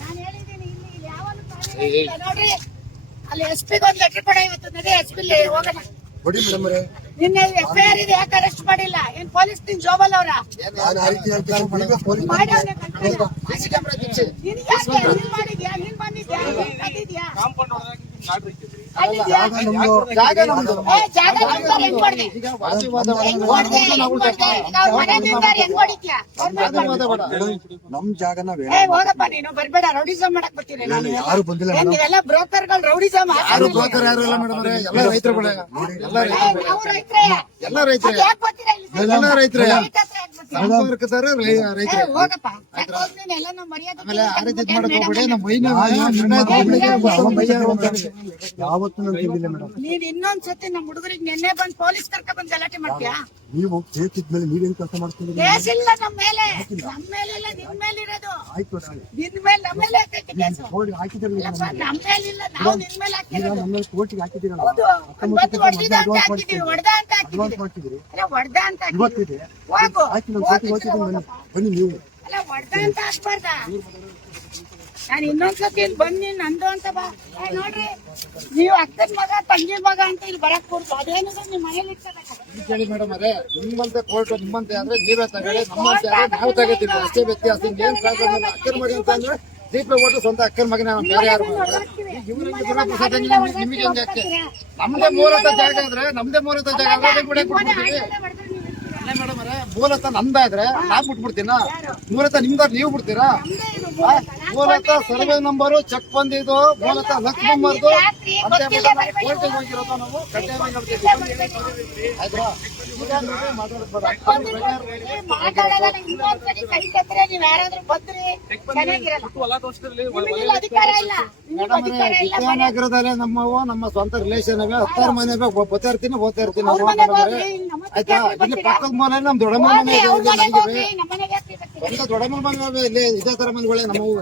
ನಾನು ಹೇಳಿದ್ದೀನಿ ಇಲ್ಲಿ ಯಾವನು ನೋಡ್ರಿ ಅಲ್ಲಿ SP ಗೆ ಒಂದು ಲೆಟರ್ ಕೊಡ ಇವತ್ತು ನಡಿ SP ಹೋಗೋಣ ಕೊಡಿ ಮೇಡಮ್ ಅವರೇ. ನಿನ್ನೆ FIR ಇದೆ ಯಾಕೆ ಅರೆಸ್ಟ್ ಮಾಡಿಲ್ಲ? ಏನ್ ಪೊಲೀಸ್ ನಿನ್ ಜೋಬಲ್ ಅವರ ನಾನು ಆ ರೀತಿ ಹೇಳ್ತೀನಿ ನೀನ್ ಮಾಡಿದ್ಯಾ? ನೀನ್ ಬಂದಿದ್ಯಾ? ಕಟ್ಟಿದ್ಯಾ? ಜಾಗ ನಮ್ದು. ಜಾಗ ನಮ್ದು ಹೆಂಗ್ ಕೊಡ್ದೆ? ನಮ್ ಜಾಗನ ಹೋಗಪ್ಪ ನೀನು ಬರ್ಬೇಡ. ರೌಡಿಸಮ್ ಮಾಡಕ್ ಬರ್ತೀನಿ ನಾನು. ಯಾರು ಬಂದಿಲ್ಲ ಮೇಡಮ್. ನೀವೆಲ್ಲ ಬ್ರೋಕರ್ಗಳು ರೌಡಿಸಮ್ ಯಾರು ಬ್ರೋಕರ್ ಯಾರು ಇಲ್ಲ ಮೇಡಮ್ ಅವರೇ. ಎಲ್ಲ ರೈತರು ಬಿಡ. ಎಲ್ಲ ರೈತರೇ. ಎಲ್ಲ ರೈತರೇ. ಸಂಪರ್ಕದಾರ ರೈತರೇ. ಹೋಗಪ್ಪ ಆಮೇಲೆ ಆ ರೀತಿ ಮಾಡಕ್ ಹೋಗ್ಬೇಡಿ. ನಮ್ಮ ಮೈನ ಯಾವತ್ತೂ ನಾನು ತಿಳಿದಿಲ್ಲ ಮೇಡಮ್. ನೀನ್ ಇನ್ನೊಂದ್ಸತಿ ನಮ್ಮ ಹುಡುಗರಿಗೆ ನೆನ್ನೆ ಬಂದ್ ಪೊಲೀಸ್ ಕರ್ಕ ಬಂದ್ ಗಲಾಟೆ ಮಾಡ್ತೀಯಾ? ನೀವು ಕೇಸಿದ್ಮೇಲೆ ನೀವೇನ್ ಕೆಲಸ ಮಾಡ್ತಿದ್ದೀರಿ? ಕೇಸ್ ಇಲ್ಲ ನಮ್ಮ ಮೇಲೆ ಇಲ್ಲ ನಿನ್ ಮೇಲೆ ಇರೋದು. ಆಯ್ತು ನಿನ್ ಮೇಲೆ ನಮ್ಮ ಮೇಲೆ ಹಾಕೈತೆ ಕೇಸು. ಹಾಕಿದ್ದೀರಿ ನಮ್ಮ ಮೇಲೆ ಇಲ್ಲ, ನಾವು ನಿನ್ ಮೇಲೆ ಹಾಕಿರೋದು. ನಮ್ಮ ಕೋರ್ಟಿಗೆ ಹಾಕಿದ್ದೀರಲ್ಲ. ಹೌದು, ಹೊಡೆದ ಅಂತ ಹಾಕಿದೀವಿ. ಹೊಡೆದ ಅಂತ ಹಾಕಿದೀವಿ. ಮಾಡ್ತಿದ್ದೀರಿ ಹೊಡೆದ ಅಂತ ಹಾಕಿದೀವಿ. ಇವತ್ತಿದೆ ಹೋಗು ಆಯ್ತು. ನಾನು ಕೋರ್ಟಿಗೆ ಹೋಗ್ತಿದ್ದೀನಿ. ಬನ್ನಿ ನೀವು. ಅಲ್ಲ ಹೊಡೆದ ಅಂತ ಹಾಕ್ಬಾರ್ದ? ನಾನು ಇನ್ನೊಂದ್ಸತಿ ಇಲ್ಲಿ ಬಂದಿ ನಂದು ಅಂತ ಬಾ. ನೋಡ್ರಿ, ನೀವು ಅಕ್ಕನ ಮಗ ತಂಗಿ ಮಗ ಅಂತ ಇಲ್ಲಿ ಬರಕ್ ಕೊಡ್ತು. ಅದೇನಿದೆ ನಿಮ್ ಮನೇಲಿ ಕೇಳಿ ಮೇಡಮ್ ಅವರೇ. ನಿಮ್ಮಂತೆ ಕೋರ್ಟ್ ನಿಮ್ಮಂತೆ ಅಂದ್ರೆ ನೀವೇ ತಗೊಳ್ಳಿ, ನಮ್ಮಂತೆ ಆದ್ರೆ ನಾವು ತಗೋತೀವಿ. ಅಷ್ಟೇ ವ್ಯತ್ಯಾಸ. ಏನ್ ಪ್ರಾಬ್ಲಮ್ ಇಲ್ಲ. ಅಕ್ಕನ ಮಗ ಅಂತ ಅಂದ್ರೆ ದೀಪ ಓಟು ಸ್ವಂತ ಅಕ್ಕನ ಮಗನ ಬೇರೆ ಯಾರು ನಿಮಗೆ ಹೆಂಗೆ ಯಾಕೆ? ನಮ್ದೇ ಮೂಲತ ಜಾಗ ಆದ್ರೆ ಕೂಡ ಬಿಟ್ಬಿಡ್ತೀವಿ. ಮೇಡಮ್ ಅವರೇ, ಮೂಲತ ನಮ್ದಾದ್ರೆ ನಾವ್ ಬಿಟ್ಬಿಡ್ತೀನ? ಮೂಲತ ನಿಮ್ದಾರ್ ನೀವು ಬಿಡ್ತೀರಾ? ಮೂಲತ ಸರ್ವೆ ನಂಬರು ಚೆಕ್ ಬಂದಿದ್ದು ಮೂಲತ ಲಕ್ಷ್ಮಮ್ಮರ್ದು ಅಂತ ಕೋರ್ಟಿಗೆ ಹೋಗಿರೋದು. ನಾವು ಕಡ್ಡಾಯವಾಗಿ ಹೇಳ್ತೀವಿ. ಆಯ್ತಾ? ವಿದ್ಯಾನಗರದಲ್ಲೇ ನಮ್ಮವು ನಮ್ಮ ಸ್ವಂತ ರಿಲೇಷನ್ ಅವೇ. 10 ಮನೆ ಓದ್ತಾ ಇರ್ತೀನಿ. ಆಯ್ತಾ? ಇಲ್ಲಿ ಪಕ್ಕದ ಮನೆ ನಮ್ ದೊಡ್ಡಮ್ಮ ಮನೆ ದೊಡ್ಡಮ್ಮ ಮನೆ ಇದೇ ತರ ಮನೆಗಳೇ ನಮ್ಮವು.